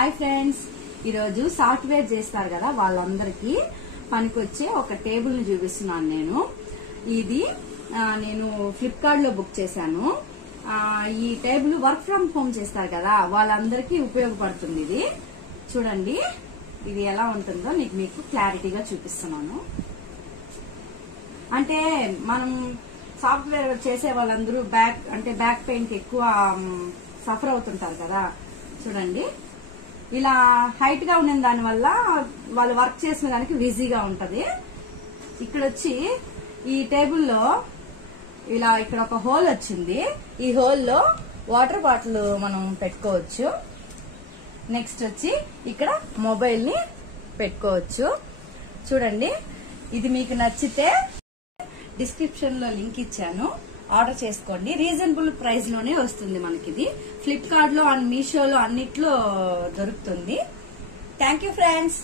Hi friends, ఈరోజు software చేస్తారు కదా వాళ్ళందరికీ పనికొచ్చే ఒక టేబుల్ ని చూపిస్తున్నాను నేను. ఇది నేను ఫ్లిప్కార్ట్ లో బుక్ చేశాను. ఈ టేబుల్ వర్క్ ఫ్రమ్ హోమ్ చేస్తారు కదా వాళ్ళందరికీ ఉపయోగపడుతుంది. ఇది చూడండి, ఇది ఎలా ఉంటుందో మీకు క్లారిటీగా చూపిస్తున్నాను. అంటే మనం సాఫ్ట్వేర్ చేసే వాళ్ళందరూ బ్యాక్ పెయిన్ కి ఎక్కువ సఫర్ అవుతుంటారు కదా. చూడండి, ఇలా హైట్ గా ఉన్న దాని వల్ల వాళ్ళు వర్క్ చేసిన దానికి ఈజీగా ఉంటది. ఇక్కడ వచ్చి ఈ టేబుల్లో ఇలా ఇక్కడ ఒక హోల్ వచ్చింది. ఈ హోల్లో వాటర్ బాటిల్ మనం పెట్టుకోవచ్చు. నెక్స్ట్ వచ్చి ఇక్కడ మొబైల్ ని పెట్టుకోవచ్చు. చూడండి, ఇది మీకు నచ్చితే డిస్క్రిప్షన్ లో లింక్ ఇచ్చాను, ఆర్డర్ చేసుకోండి. రీజనబుల్ ప్రైస్ లోనే వస్తుంది మనకి. ఇది ఫ్లిప్కార్ట్ లో అండ్ మీషోలో అన్నిట్లో దొరుకుతుంది. Thank you friends.